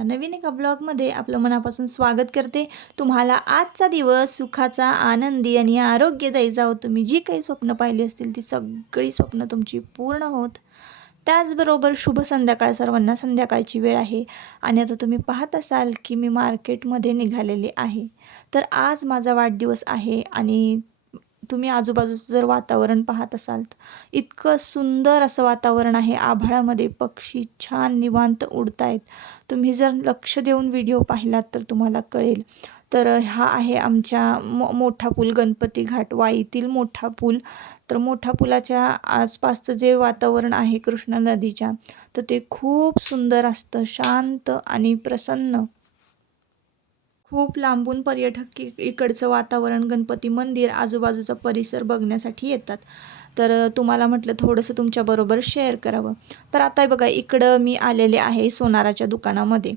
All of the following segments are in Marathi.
नमस्कार नवीन एका ब्लॉगमध्ये आपलं मनापासून स्वागत करते. तुम्हाला आजचा दिवस सुखाचा आनंदी आणि आरोग्यदायी जाओ तुम्ही जी काही स्वप्न पाहिली असतील ती सगळी स्वप्न तुमची पूर्ण होत. त्याचबरोबर शुभ संध्याकाळ सर्वांना संध्याकाळची वेळ आहे आणि आता तुम्ही पाहत असाल की मी मार्केटमध्ये निघालेले आहे. तर आज माझा वाढदिवस आहे आणि तुम्ही आजूबाजूचं जर वातावरण पाहत असाल तर इतकं सुंदर असं वातावरण आहे. आभाळामध्ये पक्षी छान निवांत उडतायत. तुम्ही जर लक्ष देऊन व्हिडिओ पाहिलात तर तुम्हाला कळेल. तर हा आहे आमच्या मो मोठा पूल गणपती घाट वाईतील मोठा पूल. तर मोठा पुलाच्या आसपासचं जे वातावरण आहे कृष्णा नदीच्या तर ते खूप सुंदर असतं शांत आणि प्रसन्न. खूप लांबून पर्यटक इकडचं वातावरण गणपती मंदिर आजूबाजूचा परिसर बघण्यासाठी येतात. तर तुम्हाला म्हटलं थोडंसं तुमच्याबरोबर शेअर करावं. तर आता बघा इकडं मी आलेले आहे सोनाराच्या दुकानामध्ये.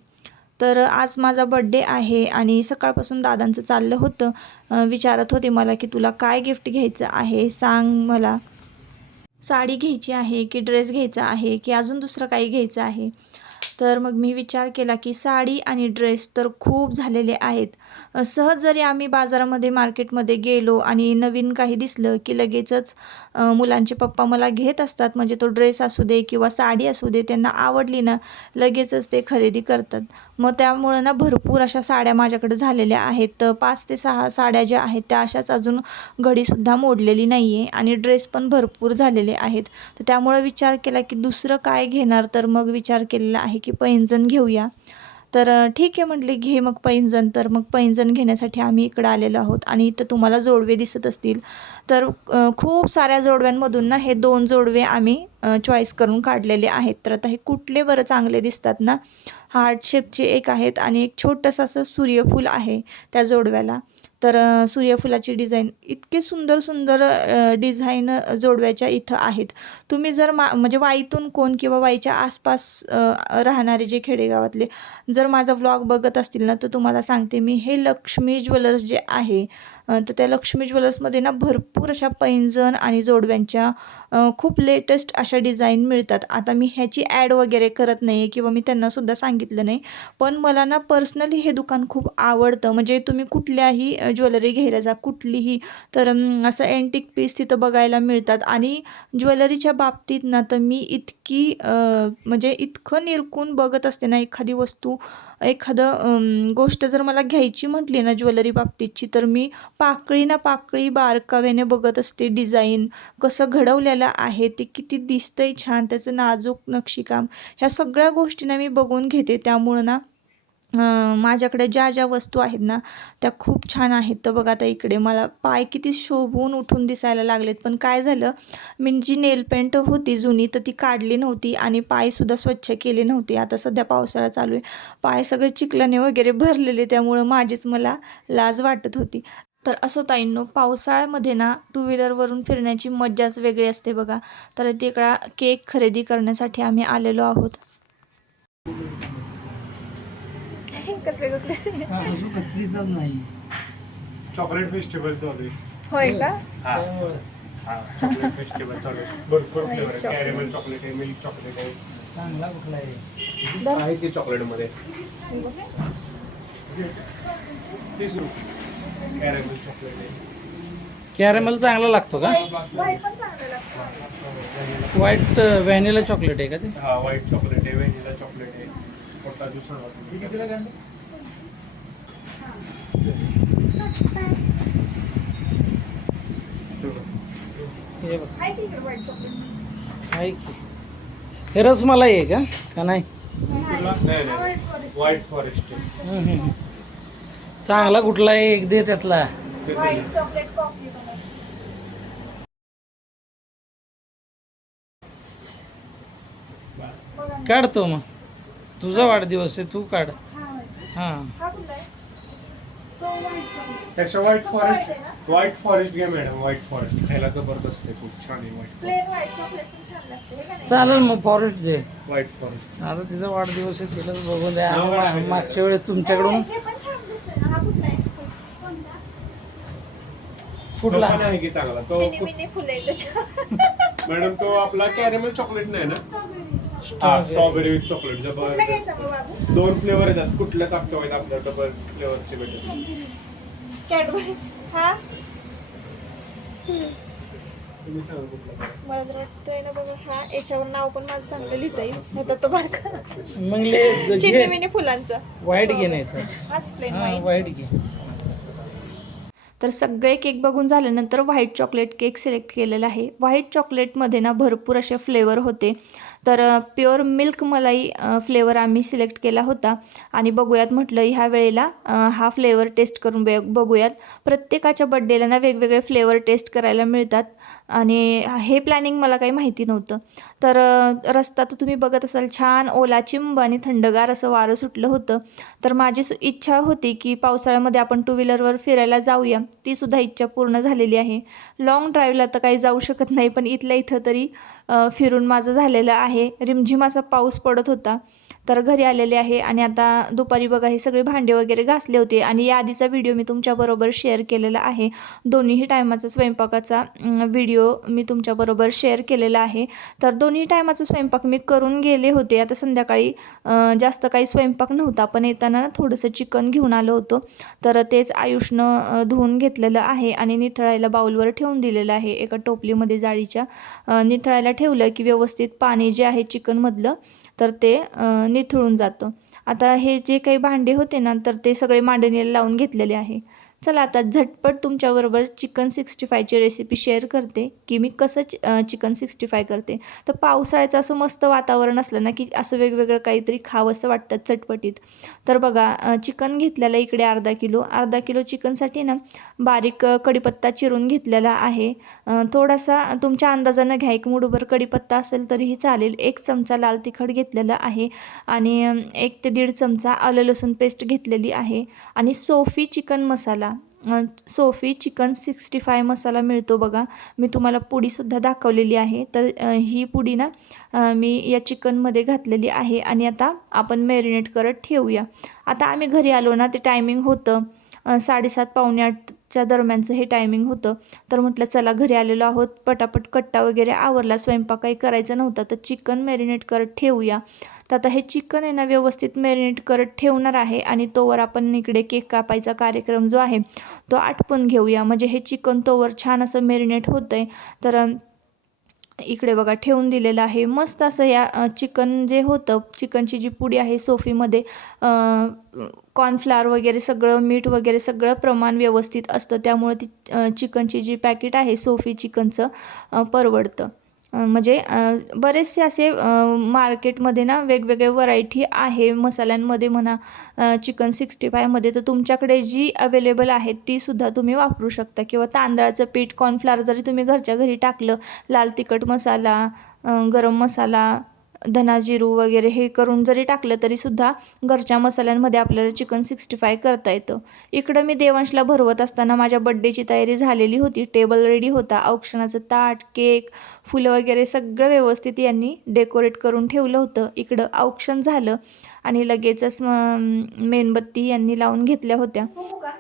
तर आज माझा बड्डे आहे आणि सकाळपासून दादांचं चाललं होतं. विचारत होते मला की तुला काय गिफ्ट घ्यायचं आहे? सांग मला. साडी घ्यायची आहे की ड्रेस घ्यायचा आहे की अजून दुसरं काही घ्यायचं आहे? तर मग मी विचार केला की साडी आणि ड्रेस तर खूप झालेले आहेत. सहज जरी आम्ही बाजारामध्ये मार्केटमध्ये गेलो आणि नवीन काही दिसलं की लगेचच मुलांचे पप्पा मला घेत असतात म्हणजे तो ड्रेस असू दे किंवा साडी असू दे त्यांना आवडली ना लगेचच ते खरेदी करतात. मग त्यामुळं ना भरपूर अशा साड्या माझ्याकडे झालेल्या आहेत. पाच ते सहा साड्या ज्या आहेत त्या अशाच अजून घडीसुद्धा मोडलेली नाही आहे आणि ड्रेस पण भरपूर झालेले आहेत. तर त्यामुळं विचार केला की दुसरं काय घेणार? तर मग विचार केलेला आहे की पैंजण घेऊया. तर ठीक आहे म्हटले घे मग पैंजण. तर मग पैंजण घेण्यासाठी आम्ही इकडं आलेलो आहोत आणि इथं तुम्हाला जोडवे दिसत असतील. तर खूप साऱ्या जोडव्यांमधून ना हे दोन जोडवे आम्ही चॉईस करून काढलेले आहेत. तर आता हे कुठले बरं चांगले दिसतात ना? हार्ट शेपचे एक आहेत आणि एक छोटंसं असं सूर्यफूल आहे त्या जोडव्याला. तर सूर्यफुलाची डिझाईन इतके सुंदर सुंदर डिझाईन जोडव्याच्या इथं आहेत. तुम्ही जर मा म्हणजे वाईतून कोण किंवा वाईच्या आसपास राहणारे जे खेडेगावातले जर माझा व्लॉग बघत असतील ना तर तुम्हाला सांगते मी हे लक्ष्मी ज्वेलर्स जे आहे तर त्या लक्ष्मी ज्वेलर्समध्ये ना भरपूर अशा पैंजण आणि जोडव्यांच्या खूप लेटेस्ट अशा डिझाईन मिळतात. आता मी ह्याची ॲड वगैरे करत नाही आहे किंवा मी त्यांनासुद्धा सांगितलं नाही. पण मला ना पर्सनली हे दुकान खूप आवडतं. म्हणजे तुम्ही कुठल्याही ज्वेलरी घ्यायला जा कुठलीही तर असं अँटिक पीस तिथं बघायला मिळतात. आणि ज्वेलरीच्या बाबतीत ना तर मी इतकी म्हणजे इतकं निरकून बघत असते ना एखादी वस्तू एखादं गोष्ट जर मला घ्यायची म्हटली ना ज्वेलरी बाबतीतची तर मी पाकळी ना पाकळी बारकाव्याने बघत असते डिझाईन कसं घडवलेलं आहे ते किती दिसतंय छान त्याचं नाजूक नक्षीकाम. ह्या सगळ्या गोष्टींना मी बघून घेते. त्यामुळं ना माझ्याकडे ज्या ज्या वस्तू आहेत ना त्या खूप छान आहेत. तर बघा आता इकडे मला पाय किती शोभून उठून दिसायला लागलेत. पण काय झालं मी जी नेल पेंट होती जुनी तर ती काढली नव्हती आणि पायसुद्धा स्वच्छ केले नव्हते. आता सध्या पावसाळा चालू आहे. पाय सगळे चिखलाने वगैरे भरलेले त्यामुळं माझीच मला लाज वाटत होती. तर असो ताईंनो पावसाळ्यामध्ये ना टू व्हीलरवरून फिरण्याची मज्जाच वेगळी असते बघा. तर तिकडा केक खरेदी करण्यासाठी आम्ही आलेलो आहोत. कसले कसले? अजून कत्रीचाच नाही. चॉकलेट फेस्टिवल चालू आहे. होय का? हा. हा. चॉकलेट फेस्टिवल चालू आहे. भरपूर फ्लेवर आहे. कॅरेमल चॉकलेट आहे मिल्क चॉकलेट आहे. चांगला कुठला आहे? आहे ते चॉकलेटमध्ये तीस रुपये. कॅरेमल चॉकलेट आहे. कॅरेमल चांगला लागतो का? व्हाईट व्हॅनिला चॉकलेट आहे का ते? हा व्हाईट चॉकलेट आहे व्हॅनिला चॉकलेट आहे. मोठा ज्यूस हे कितीला काय हे बघ. आहे की हे रसमलाई आहे का? का नाही? नाही नाही. व्हाईट फॉरेस्ट आहे. हम्म, हम्म. चांगला कुठला आहे? एक दे त्यातला. काढतो मग. तुझा वाढदिवस आहे तू काढ. हां त्याच्या व्हाईट फॉरेस्ट व्हाईट फॉरेस्ट घ्या मॅडम व्हाईट फॉरेस्ट खायला जबरदस्त आहे खूप छान आहे व्हाईट चालेल मग फॉरेस्ट दे. व्हाईट फॉरेस्ट आता तिचा वाढदिवस आहे तिला बघून द्या. आहे? मागच्या वेळेस तुमच्याकडून कुठला पण आहे की चांगला? तो मॅडम तो आपला कॅरेमल चॉकलेट नाही ना? स्ट्रॉबेरी. With chocolate. कुठलं जबरदस्त घ्यायचं मग बाबू? दोन फ्लेवर येतात. कुठल्या चाकतो आहेत आपल्या डबल फ्लेवरचे भेटेल कॅडबरी. हा? तुम्ही सांगा कुठलं पाहिजे. मला तर वाटतंय ना बघा हा याच्यावर नाव पण माझं चांगलं लिहिता येईल. आता तो बारका मग ले घे. मिनी फुलांचा. वाईट घे नाही तर. हाच प्लेन हा व्हाईट वाईट घे. तर सगळे केक बघून झाल्यानंतर व्हाईट चॉकलेट केक सिलेक्ट केलेला आहे. व्हाईट चॉकलेटमध्ये ना भरपूर असे फ्लेवर होते. तर प्युअर मिल्क मलाई फ्लेवर आम्ही सिलेक्ट केला होता. आणि बघूयात म्हटलं ह्या वेळेला हा फ्लेवर टेस्ट करून बे बघूयात. प्रत्येकाच्या बड्डेला ना वेगवेगळे फ्लेवर टेस्ट करायला मिळतात. आणि हे प्लॅनिंग मला काही माहिती नव्हतं. तर रस्ता तर तुम्ही बघत असाल छान ओला चिंब आणि थंडगार असं वारं सुटलं होतं. तर माझी सु- इच्छा होती की पावसाळ्यामध्ये आपण टू व्हीलरवर फिरायला जाऊया. ती सुद्धा इच्छा पूर्ण झालेली आहे. लाँग ड्राईव्हला तर काही जाऊ शकत नाही पण इथल्या इथं तरी फिरून माझं झालेलं आहे. रिमझिम असा पाऊस पडत होता. तर घरी आलेले आहे आणि आता दुपारी बघा हे सगळे भांडे वगैरे घासले होते आणि या आधीचा व्हिडिओ मी तुमच्याबरोबर शेअर केलेला आहे. दोन्हीही टायमाचा स्वयंपाकाचा व्हिडिओ मी तुमच्याबरोबर शेअर केलेला आहे. तर दोन्ही टायमाचा स्वयंपाक मी करून गेले होते. आता संध्याकाळी जास्त काही स्वयंपाक नव्हता पण येताना थोडंसं चिकन घेऊन आलो होतो. तर तेच आयुष्यनं धुवून घेतलेलं आहे आणि निथळायला बाऊलवर ठेवून दिलेलं आहे. एका टोपलीमध्ये जाळीच्या निथळायला ठेवलं की व्यवस्थित पाणी जे आहे चिकनमधलं तर ते निथळून जातं. आता हे जे काही भांडे होते ना तर ते सगळे मांडणीला लावून घेतलेले आहे. चला आता झटपट तुमच्याबरोबर चिकन सिक्स्टी फायची रेसिपी शेअर करते. की मी कसं चि चिकन सिक्स्टी फाय करते. तर पावसाळ्याचं असं मस्त वातावरण असलं ना की असं वेगवेगळं काहीतरी खावंसं वाटतं चटपटीत. तर बघा चिकन घेतलेलं इकडे अर्धा किलो. अर्धा किलो चिकनसाठी ना बारीक कडीपत्ता कढीपत्ता चिरून घेतलेला आहे. थोडासा तुमच्या अंदाजानं घ्या. एक मुडभर कढीपत्ता असेल तरीही चालेल. एक चमचा लाल तिखट घेतलेलं आहे. आणि एक ते दीड चमचा आलं लसूण पेस्ट घेतलेली आहे. आणि सोफी चिकन मसाला. सोफी चिकन सिक्स्टी फाय मसाला मिळतो बघा. मी तुम्हाला पुडीसुद्धा दाखवलेली आहे. तर ही पुडी ना मी या चिकनमध्ये घातलेली आहे आणि आता आपण मॅरिनेट करत ठेवूया. आता आम्ही घरी आलो ना ते टायमिंग होतं. साडेसात पावणे आठच्या दरम्यानचं हे टायमिंग होतं. तर म्हटलं चला घरी आलेलो आहोत. पटापट कट्टा वगैरे आवरला स्वयंपाक काही करायचा नव्हता. तर चिकन मॅरिनेट करत ठेवूया. तर आता हे चिकन आहे ना व्यवस्थित मॅरिनेट करत ठेवणार आहे आणि तोवर आपण इकडे केक कापायचा कार्यक्रम जो आहे तो आटपून घेऊया. म्हणजे हे चिकन तोवर छान असं मॅरिनेट होतं आहे तर इकडे बघा ठेवून दिलेलं आहे. मस्त असं या चिकन जे होतं चिकनची जी पुडी आहे सोफीमध्ये कॉर्नफ्लावर वगैरे सगळं मीठ वगैरे सगळं प्रमाण व्यवस्थित असतं. त्यामुळे ती चिकनची जी पॅकेट आहे सोफी चिकनचं परवडतं. म्हणजे बरेचसे असे मार्केटमध्ये ना वेगवेगळे व्हरायटी आहे मसाल्यांमध्ये म्हणा चिकन सिक्स्टी फायमध्ये तर तुमच्याकडे जी अवेलेबल आहेत तीसुद्धा तुम्ही वापरू शकता. किंवा तांदळाचं पीठ कॉर्नफ्लावर जरी तुम्ही घरच्या घरी टाकलं लाल तिखट मसाला गरम मसाला धना जिरू वगैरे हे करून जरी टाकलं तरीसुद्धा घरच्या मसाल्यांमध्ये आपल्याला चिकन सिक्स्टी फाय करता येतं. इकडं मी देवांशला भरवत असताना माझ्या बड्डेची तयारी झालेली होती. टेबल रेडी होता. औक्षणाचं ताट केक फुलं वगैरे सगळं व्यवस्थित यांनी डेकोरेट करून ठेवलं होतं. इकडं औक्षण झालं आणि लगेचच मेणबत्ती यांनी लावून घेतल्या होत्या. हो का?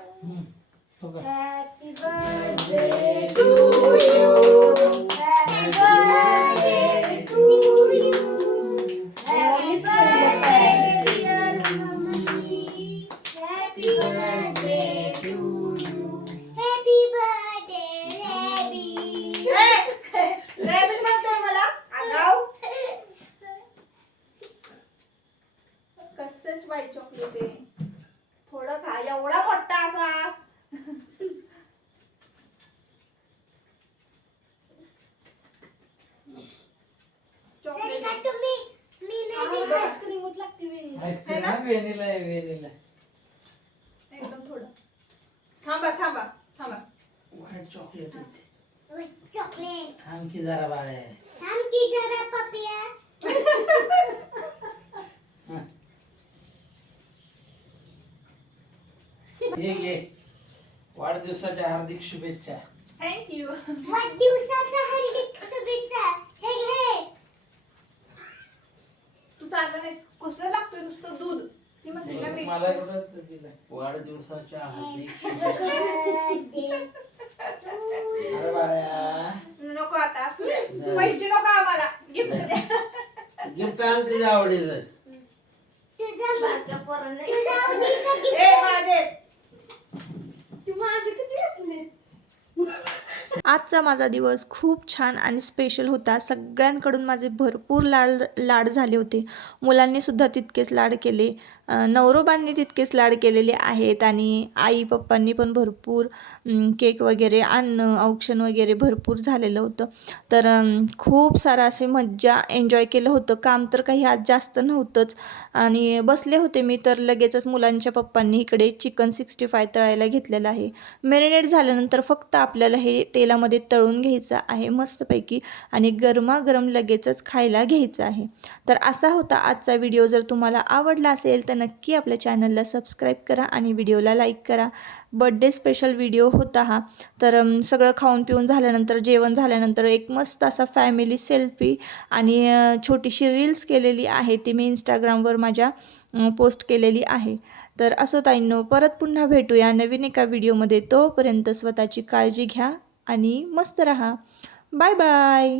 कसंच वाईट चॉकलेट आहे थोडं खा एवढा मोठा असा चॉकलेट आईस्क्रीम आहे व्हेनिला आहे व्हेनिला एकदम थोडं. थांबा थांबा थांबा. व्हाईट चॉकलेट आहे चॉकलेट थांब की जरा बाळ्या. थांब की जरा पपिया. हे. घे वाढदिवसाच्या हार्दिक शुभेच्छा. थँक्यू वाढदिवसाचा हार्दिक शुभेच्छा. हे घे. तू चालला नाही कसलं लागतोय नुसतं दूध? मला कुठं दिलं वाढदिवसाच्या. अरे बाळ्या. नको आता असू दे. पैसे नको आम्हाला. गिफ्ट द्या. गिफ्ट आण तुझ्या आवडीचं. तुझा तुझा आवडीचा gift. आजचा माझा दिवस खूप छान आणि स्पेशल होता. सगळ्यांकडून माझे भरपूर लाड लाड झाले होते. मुलांनी सुद्धा तितकेच लाड केले. नवरोबांनी तितकेच लाड केलेले आहेत आणि आई पप्पांनी पण भरपूर केक वगैरे आणणं औक्षण वगैरे भरपूर झालेलं होतं. तर खूप सारं असे मज्जा एन्जॉय केलं होतं. काम तर काही आज जास्त नव्हतंच. आणि बसले होते मी तर लगेचच मुलांच्या पप्पांनी इकडे चिकन सिक्स्टी फाय तळायला घेतलेलं आहे. मॅरिनेट झाल्यानंतर फक्त आपल्याला हे ते तेलामध्ये तळून घ्यायचा आहे मस्तपैकी आणि गरमागरम लगेचच खायला घ्यायचं आहे. तर असा होता आजचा व्हिडिओ. जर तुम्हाला आवडला असेल तर नक्की आपल्या चॅनलला सबस्क्राईब करा आणि व्हिडिओला लाईक करा. बड्डे स्पेशल व्हिडिओ होता हा. तर सगळं खाऊन पिऊन झाल्यानंतर जेवण झाल्यानंतर एक मस्त असा फॅमिली सेल्फी आणि छोटीशी रील्स केलेली आहे. ती मी इंस्टाग्रामवर माझ्या पोस्ट केलेली आहे. तर असो ताईंनो परत पुन्हा भेटूया नवीन एका व्हिडिओमध्ये. तोपर्यंत स्वतःची काळजी घ्या. आणि मस्त रहा. Bye bye.